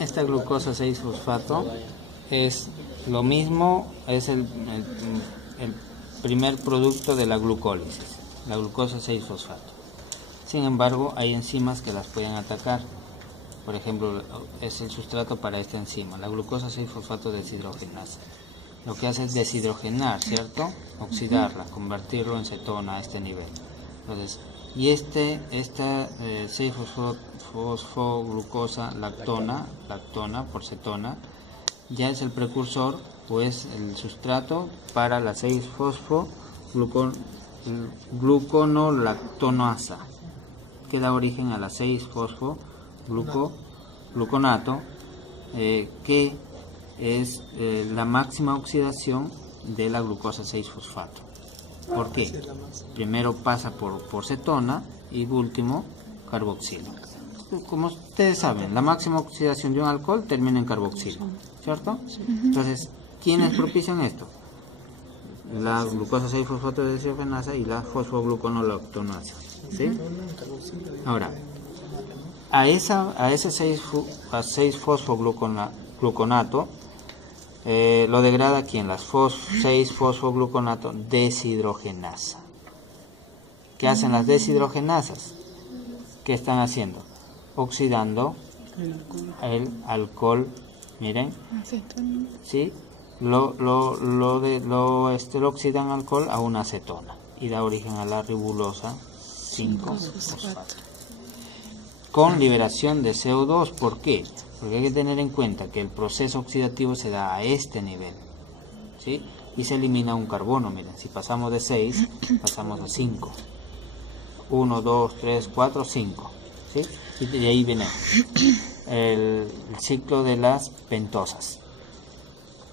Esta glucosa 6-fosfato es lo mismo, es el primer producto de la glucólisis, la glucosa 6-fosfato. Sin embargo, hay enzimas que las pueden atacar. Por ejemplo, es el sustrato para esta enzima, la glucosa 6-fosfato deshidrogenasa. Lo que hace es deshidrogenar, ¿cierto? Oxidarla, convertirlo en cetona a este nivel. Entonces, y esta 6-fosfoglucosa lactona por cetona, ya es el precursor o es el sustrato para la 6-fosfogluconolactonasa, que da origen a la 6-fosfogluconato, que es la máxima oxidación de la glucosa 6-fosfato. ¿Por qué? Primero pasa por cetona y último carboxilo. Como ustedes saben, la máxima oxidación de un alcohol termina en carboxilo, ¿cierto? Entonces, ¿quiénes propician esto? La glucosa 6-fosfato deshidrogenasa y la fosfogluconolactonasa, ¿sí? Ahora, a ese 6-fosfogluconato lo degrada ¿quién? Las 6-fosfogluconato deshidrogenasa. ¿Qué hacen las deshidrogenasas? ¿Qué están haciendo? Oxidando el alcohol, miren, ¿sí? Lo oxidan alcohol a una acetona y da origen a la ribulosa 5-fosfato. Con liberación de CO2, ¿por qué? Porque hay que tener en cuenta que el proceso oxidativo se da a este nivel, ¿sí? Y se elimina un carbono, miren, si pasamos de 6, pasamos a 5. 1, 2, 3, 4, 5, ¿sí? Y de ahí viene el ciclo de las pentosas,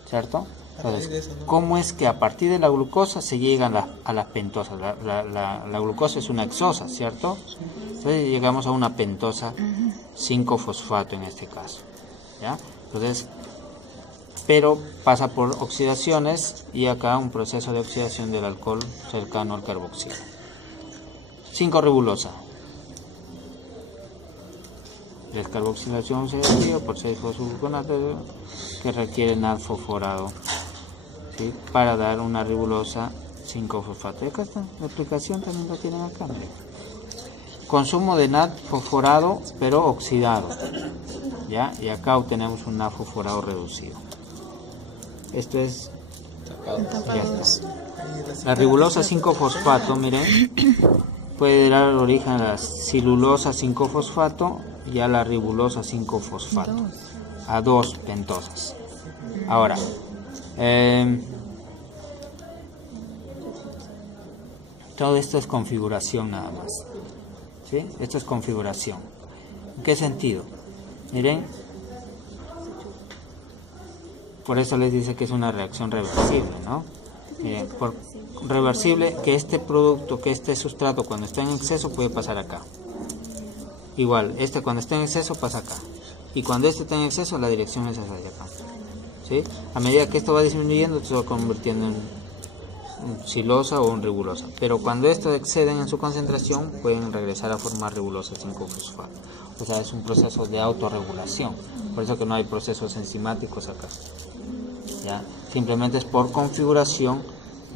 ¿cierto? Entonces, ¿cómo es que a partir de la glucosa se llegan a las pentosas? La glucosa es una hexosa, ¿cierto? Entonces llegamos a una pentosa 5-fosfato en este caso, ¿ya? Entonces, pero pasa por oxidaciones y acá un proceso de oxidación del alcohol cercano al carboxilo. 5-ribulosa. Descarboxilación oxidativa por 6-fosfogluconato que requiere NAD fosforado, ¿sí? Para dar una ribulosa 5-fosfato. Y acá está, la aplicación también la tienen acá. Consumo de NAD fosforado pero oxidado, ¿ya? Y acá obtenemos un NAD fosforado reducido. Esto es, ya está. La ribulosa 5-fosfato, miren, puede dar origen a la silulosa 5-fosfato y a la ribulosa 5-fosfato, a 2 pentosas. Ahora, todo esto es configuración nada más, ¿sí? Esto es configuración. ¿En qué sentido? Miren, por eso les dice que es una reacción reversible, ¿no? Miren, por reversible, que este producto, que este sustrato cuando está en exceso puede pasar acá. Igual, cuando está en exceso pasa acá. Y cuando está en exceso la dirección es hacia acá, ¿sí? A medida que esto va disminuyendo se va convirtiendo en silosa o en ribulosa. Pero cuando estos exceden en su concentración pueden regresar a formar ribulosa 5-fosfato. O sea, es un proceso de autorregulación. Por eso que no hay procesos enzimáticos acá, ¿ya? Simplemente es por configuración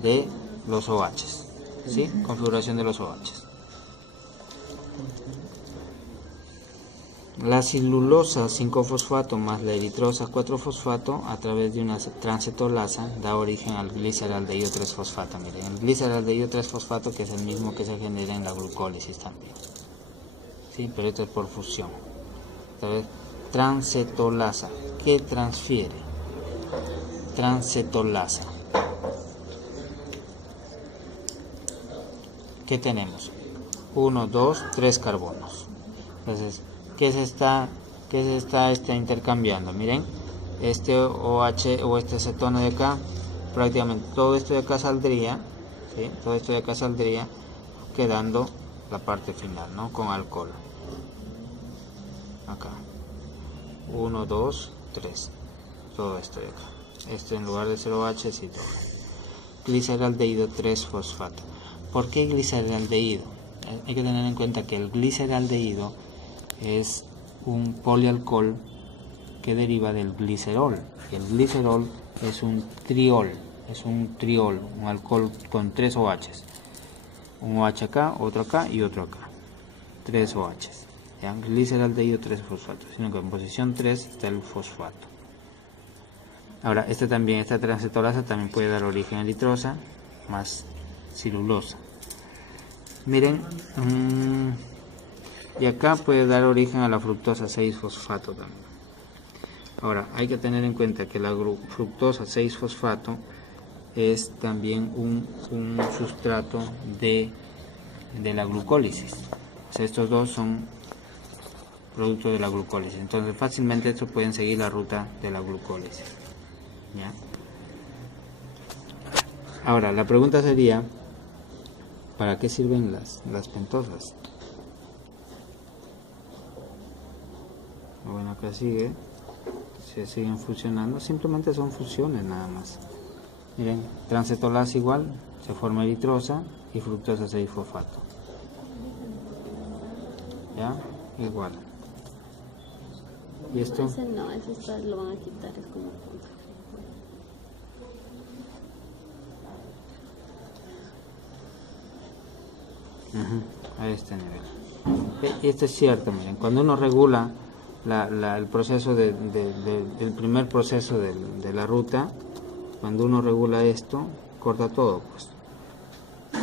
de los OHs, ¿sí? Configuración de los OHs. La celulosa 5-fosfato más la eritrosa 4-fosfato a través de una transcetolasa da origen al gliceraldehído 3-fosfato. Miren, el gliceraldehído 3-fosfato que es el mismo que se genera en la glucólisis también, ¿sí? Pero esto es por fusión. Entonces, transcetolasa, ¿qué transfiere? Transcetolasa. ¿Qué tenemos? 1, 2, 3 carbonos. Entonces, ¿qué se está intercambiando? Miren, este OH o este cetona de acá, prácticamente todo esto de acá saldría, ¿sí? Todo esto de acá saldría quedando la parte final, ¿no? Con alcohol. Acá. 1, 2, 3. Todo esto de acá. Este en lugar de 0H es hidrógeno. Gliceraldehído 3-fosfato. ¿Por qué gliceraldehído? Hay que tener en cuenta que el gliceraldehído es un polialcohol que deriva del glicerol. El glicerol es un triol, un alcohol con 3 OHs. Un OH acá, otro acá y otro acá. 3 OHs. ¿Ya? Gliceraldehído 3-fosfato, sino que en posición 3 está el fosfato. Ahora, esta transcetolasa también puede dar origen a litrosa más cilulosa. Miren, y acá puede dar origen a la fructosa 6-fosfato también. Ahora, hay que tener en cuenta que la fructosa 6-fosfato es también un sustrato de la glucólisis. O sea, estos dos son producto de la glucólisis, entonces fácilmente estos pueden seguir la ruta de la glucólisis. ¿Ya? Ahora la pregunta sería, ¿para qué sirven las pentosas? Bueno, acá sigue, se siguen fusionando, simplemente son fusiones nada más. Miren, transcetolasa igual, se forma eritrosa y fructosa 6-fosfato. ¿Ya? Igual. ¿Y esto? Ese no, ese lo van a quitar, es como punto. A este nivel. Y esto es cierto, miren, cuando uno regula el proceso el primer proceso de la ruta, cuando uno regula esto, corta todo, pues.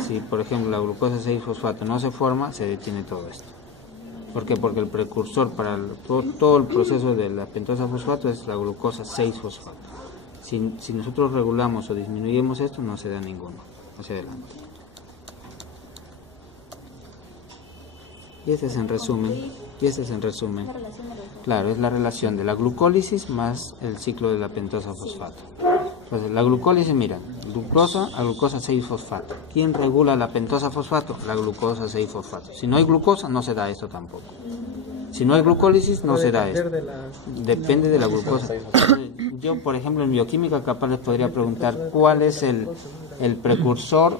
Si por ejemplo la glucosa 6-fosfato no se forma, se detiene todo esto. ¿Por qué? Porque el precursor para todo el proceso de la pentosa fosfato es la glucosa 6-fosfato. Si nosotros regulamos o disminuimos esto, no se da ninguno. Hacia adelante. Y este es en resumen. Claro, es la relación de la glucólisis más el ciclo de la pentosa fosfato. Entonces, la glucólisis, mira, glucosa a glucosa 6-fosfato. ¿Quién regula la pentosa fosfato? La glucosa 6-fosfato. Si no hay glucosa, no se da esto tampoco. Si no hay glucólisis, no se da esto. Depende de la glucosa. Yo, por ejemplo, en bioquímica capaz les podría preguntar cuál es el precursor,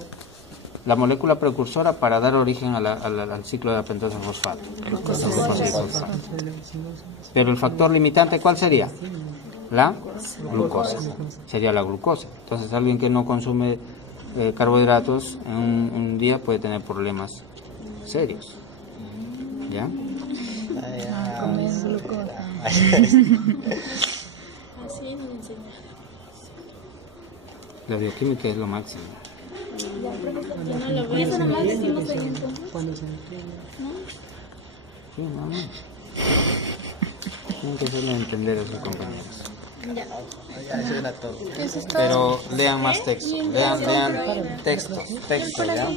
la molécula precursora para dar origen al ciclo de la pentosa fosfato. Pero el factor limitante, ¿cuál sería? La glucosa. Sería la glucosa. Entonces, alguien que no consume carbohidratos en un día puede tener problemas serios. ¿Ya? La bioquímica es lo máximo. Cuando se Sí, no. Tienen que hacerle entender a sus compañeros. Pero lean más textos, lean textos, ¿ya?